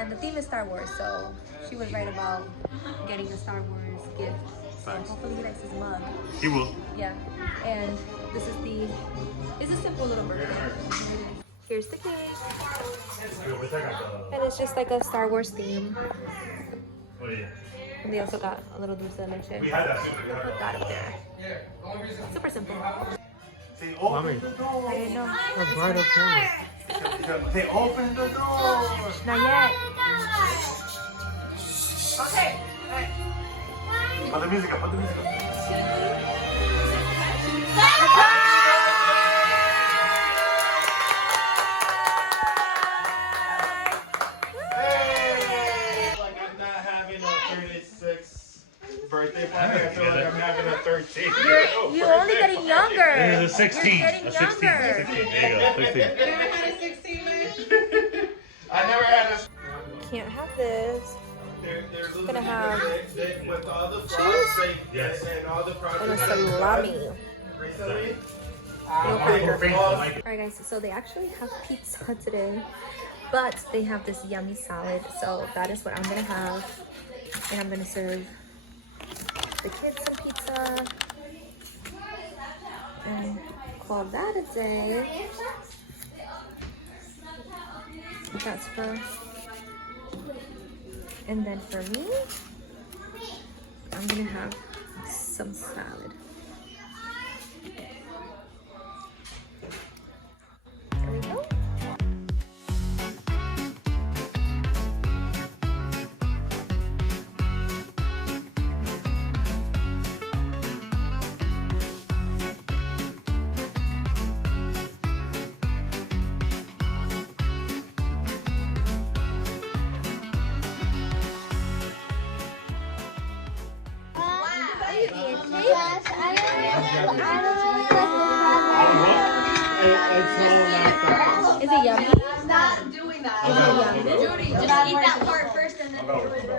And the theme is Star Wars, so she was right about getting a Star Wars gift. So hopefully he likes his mug. He will. Yeah. And this is it's a simple little birthday. Here's the cake. And it's just like a Star Wars theme. Oh yeah. And they also got a little dulce de leche. We had that too. Put that up there. Super simple. They open the door. I didn't know. A bridal camera. They open the door. Not yet. Okay. Put the music up. Put the music up. Like I'm not having a 36 birthday party. I feel like I'm having a 13. You're only getting younger. It is a 16. You're getting A 16. younger. 16. There you go. 16. I never had a 16, man. I never had a. Can't have this. They're Gonna have with all the cheese Yes. and all the and a salami. recently. Alright guys, so they actually have pizza today, but they have this yummy salad, so that is what I'm gonna have, and I'm gonna serve the kids some pizza and call that a day. That's for, and then for me, I'm gonna have some salad. There we go. Is it yummy? Not doing that. Is it yummy? Judy, just eat that part first and then do it.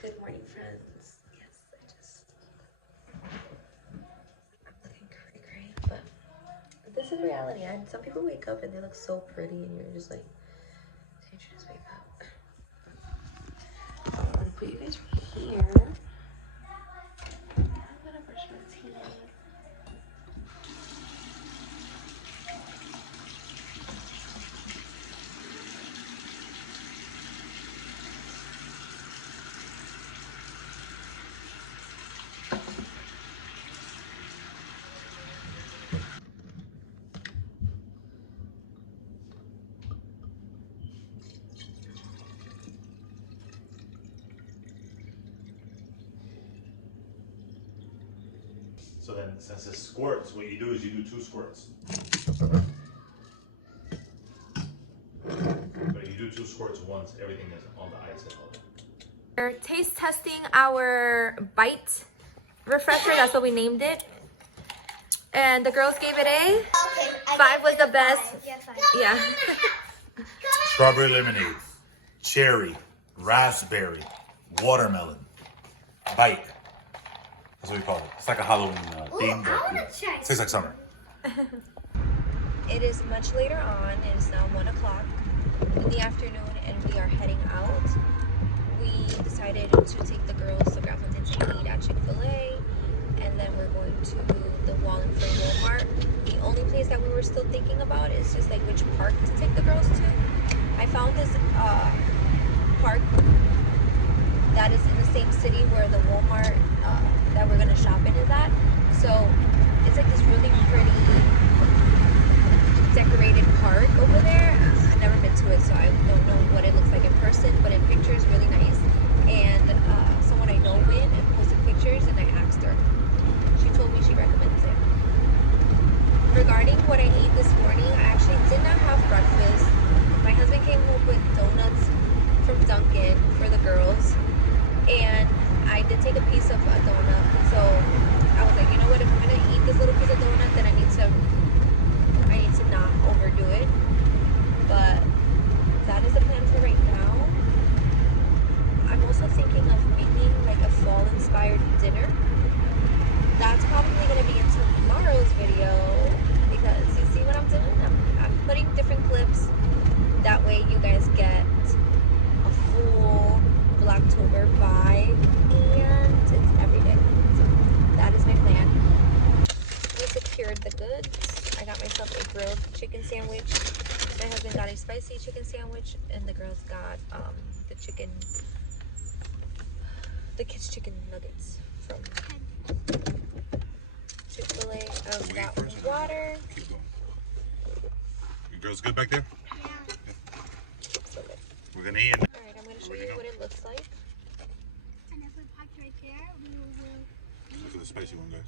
Good morning, friends. Yes, I'm looking great, but this is reality. And some people wake up and they look so pretty, and you're just like, can't you just wake up? I'm gonna put you guys right here. I'm gonna brush my teeth. So then, since it squirts, what you do is you do 2 squirts. But you do 2 squirts once, everything is all the ice and all that. We're taste testing our bite refresher. That's what we named it. And the girls gave it a 5 was the best. Yeah. Strawberry lemonade, cherry, raspberry, watermelon, bite. That's what we call it. It's like a Halloween theme, but it tastes like summer. It is much later on. It is now 1 o'clock in the afternoon, and we are heading out. We decided to take the girls to grab something to eat at Chick-fil-A, and then we're going to the Wallingford Walmart. The only place that we were still thinking about is just like which park to take the girls to. I found this park that is in the same city where the Walmart that we're gonna shop in is at. So it's like this really pretty decorated park over there. I've never been to it, so I don't know what it looks like in person, but in pictures really nice. And someone I know went and posted pictures, and I asked her. She told me she recommends it. Regarding what I ate this morning, I actually did not have breakfast. My husband came home with donuts from Dunkin' for the girls, and I did take a piece of a donut. So I was like, you know what, if I'm gonna eat this little piece of donut, then I need to not overdo it. But that is the plan for right sandwich. My husband got a spicy chicken sandwich, and the girls got the kids' chicken nuggets from Chick-fil-A. I've got water. Keep going. You girls good back there? So good. We're gonna eat. Alright, I'm gonna show you what it looks like. And if we park right there, we will. Look at the spicy one, guys.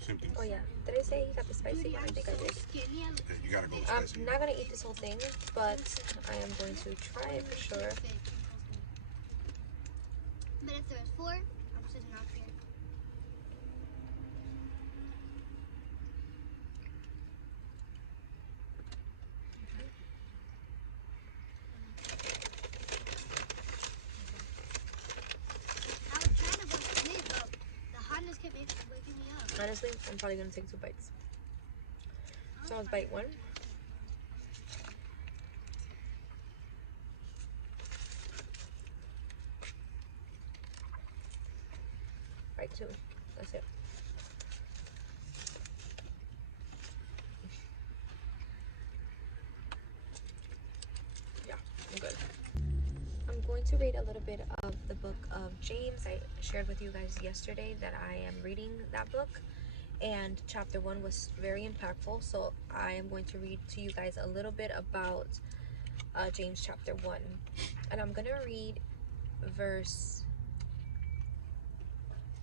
Same thing. Oh yeah, did I say he got the spicy one? I think I did. Skinny. Okay, you gotta go with I'm spicy. not gonna eat this whole thing, but I am going to try it for sure. But if there's 4, I'm sitting out here. I was trying to go to sleep, but the hotness kept waking me up. Honestly, I'm probably gonna take 2 bites. So let's bite 1. Bite 2. That's it. Yeah, I'm good. I'm going to read a little bit of the book of James. I shared with you guys yesterday that I am reading that book, and chapter 1 was very impactful, so I am going to read to you guys a little bit about James chapter 1, and I'm gonna read verse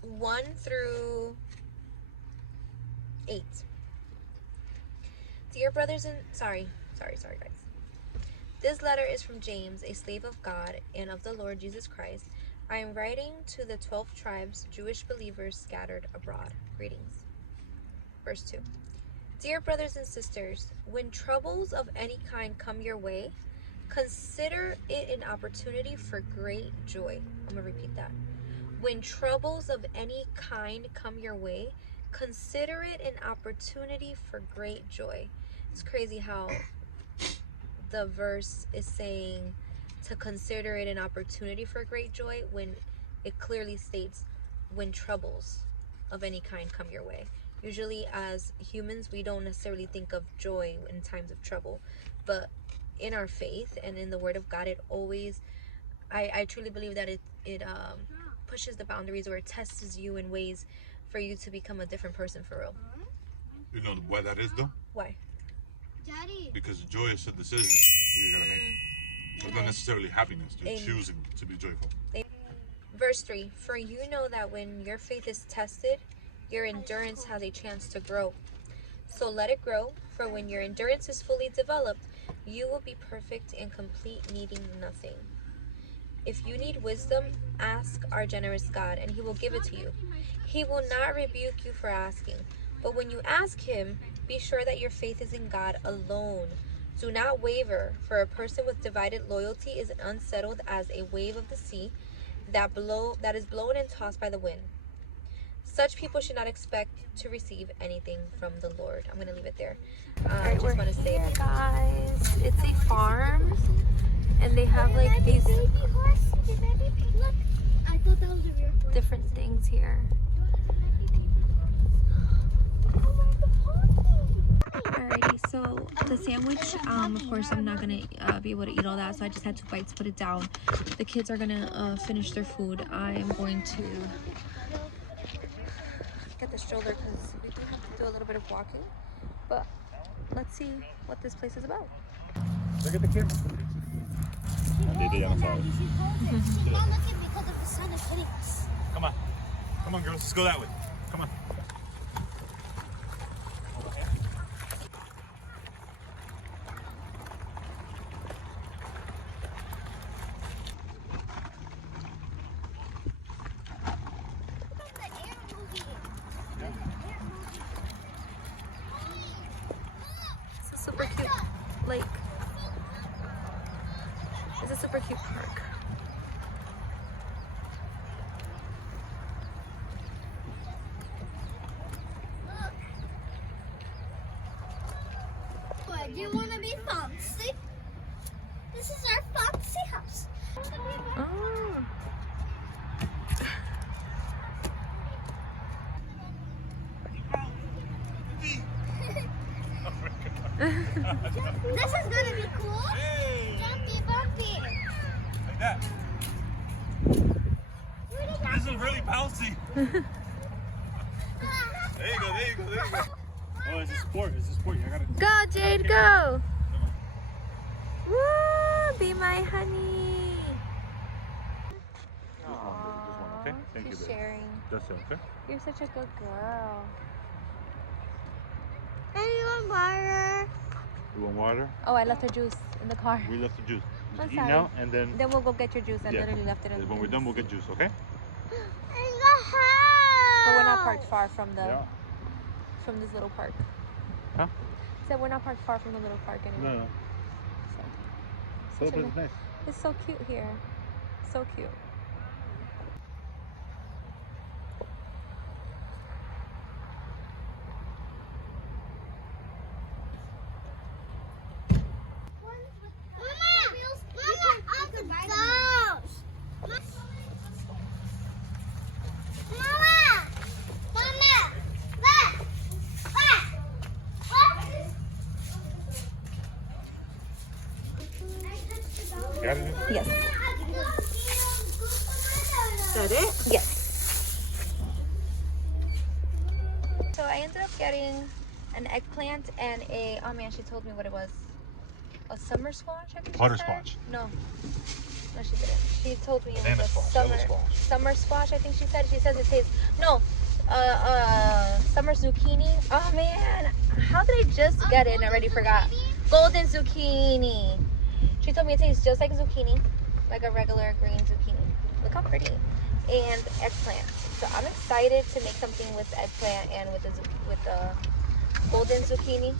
1 through 8. Dear brothers and sorry guys. This letter is from James, a slave of God and of the Lord Jesus Christ. I am writing to the 12 tribes, Jewish believers scattered abroad. Greetings. Verse 2. Dear brothers and sisters, when troubles of any kind come your way, consider it an opportunity for great joy. I'm going to repeat that. When troubles of any kind come your way, consider it an opportunity for great joy. It's crazy how the verse is saying to consider it an opportunity for great joy when it clearly states when troubles of any kind come your way. Usually as humans, we don't necessarily think of joy in times of trouble, but in our faith and in the Word of God, it always, I truly believe that it pushes the boundaries, or it tests you in ways for you to become a different person for real. You know why that is, though? Why? Daddy. Because joy is a decision you're gonna make. It's not necessarily happiness. You're choosing to be joyful. Verse 3, for you know that when your faith is tested, your endurance has a chance to grow. So let it grow, for when your endurance is fully developed, you will be perfect and complete, needing nothing. If you need wisdom, ask our generous God, and he will give it to you. He will not rebuke you for asking, but when you ask him, be sure that your faith is in God alone. Do not waver, for a person with divided loyalty is unsettled as a wave of the sea that is blown and tossed by the wind. Such people should not expect to receive anything from the Lord. I'm going to leave it there. I just want to say, guys, it's a farm, and they have like these different things here. Alrighty, so the sandwich, of course I'm not gonna be able to eat all that, so I just had 2 bites, put it down. The kids are gonna finish their food. I am going to get the stroller because we do have to do a little bit of walking, but let's see what this place is about. Look at the camera. Come on. Come on, girls. Let's go that way. Come on. It's a super cute lake. It's a super cute park. Do you want to be fancy? This is our fancy house. Oh. Daddy, Yeah. This is really bouncy. There you go, there you go, there you go. Oh, it's a sport, it's a sport. I gotta... Go, Jade, go. Woo, be my honey. Just one, okay? Thank She's you, baby. sharing. That's it, okay? You're such a good girl. Anyone water? You want water? Oh, I left her juice in the car. We left the juice. I'm Just eat sorry. now and then... Then we'll go get your juice. I literally left it in When we're done, we'll get juice, okay? But we're not parked far from the Yeah. from this little park. Huh? Said we're not parked far from the little park anymore. No. So, So it's nice. it's so cute here. So cute. Got it? Yes. Is that it? Yes. So I ended up getting an eggplant and a, oh man, she told me what it was. A summer squash, I think she said? Butterscotch. No, she didn't. She told me it Banana was a squash, yellow squash. summer squash, I think she said. She says it tastes, no, summer zucchini. Oh man, how did I just get it and I already forgot? Golden zucchini. She told me it tastes just like zucchini, like a regular green zucchini. Look how pretty. And eggplant. So I'm excited to make something with eggplant and with the golden zucchini.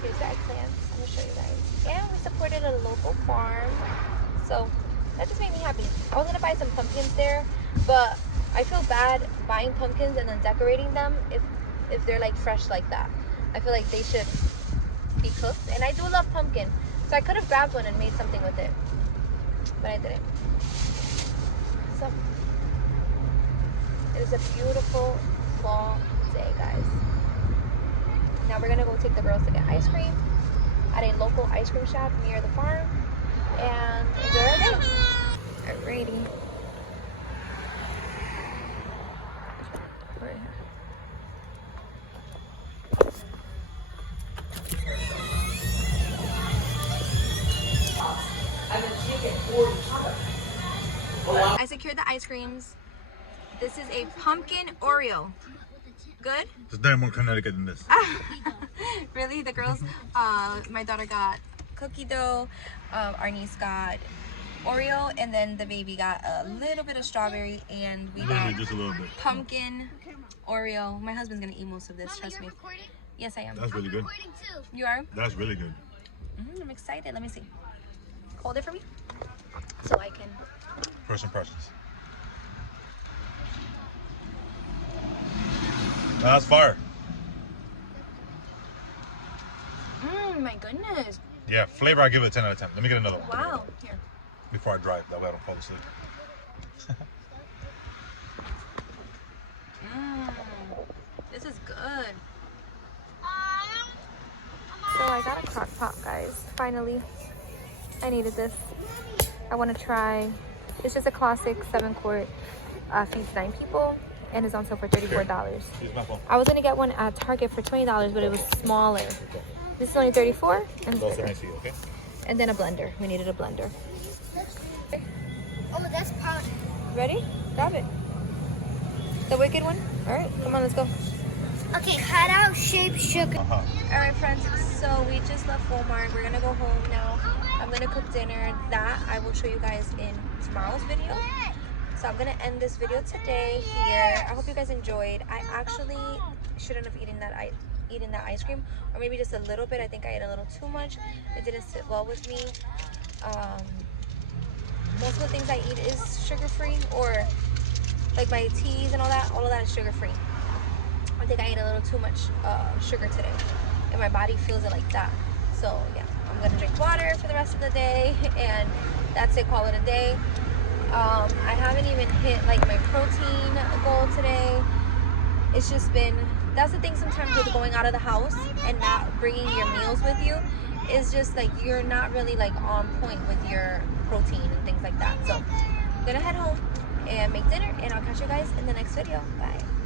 Here's the eggplant. I'm gonna show you guys. And we supported a local farm. So that just made me happy. I was gonna buy some pumpkins there, but I feel bad buying pumpkins and then decorating them if they're like fresh like that. I feel like they should be cooked. And I do love pumpkin. So I could have grabbed one and made something with it, but I didn't. So it is a beautiful fall day, guys. Now we're gonna go take the girls to get ice cream at a local ice cream shop near the farm and enjoy our day. Alrighty. Right here. I secured the ice creams. This is a pumpkin Oreo. Good? There's nothing more Connecticut than this. Really? The girls, my daughter got cookie dough, our niece got Oreo, and then the baby got a little bit of strawberry, and we Literally got just a little bit. pumpkin Oreo. My husband's gonna eat most of this, trust me. Yes, I am. That's really good. You are? That's really good. I'm excited. Let me see. Hold it for me so I can. First impressions. That's fire. My goodness. Yeah, flavor, I give it a 10 out of 10. Let me get another one. Wow. Here. Before I drive, that way I don't fall asleep. This is good. So I got a crock pot, guys. Finally. I needed this. I want to try. It's just a classic 7-quart. Feeds 9 people. And is on sale for $34. I was going to get one at Target for $20, but it was smaller. This is only $34. And, Okay? and then a blender. We needed a blender. Oh, that's powder. Ready? Grab it. The wicked one? Alright, come on, let's go. Okay, cut out shape sugar. Alright, friends, so we just left Walmart. We're gonna go home now. I'm gonna cook dinner. That I will show you guys in tomorrow's video. So I'm gonna end this video today here. I hope you guys enjoyed. I actually shouldn't have eaten that ice cream, or maybe just a little bit. I think I ate a little too much. It didn't sit well with me. Most of the things I eat is sugar-free, or like my teas and all of that is sugar-free. I think I ate a little too much sugar today, and my body feels it like that. So yeah, I'm gonna drink water for the rest of the day, and that's it. Call it a day. I haven't even hit like my protein goal today. It's just been, that's the thing sometimes with going out of the house and not bringing your meals with you, it's just like you're not really like on point with your protein and things like that. So I'm gonna head home and make dinner, and I'll catch you guys in the next video. Bye.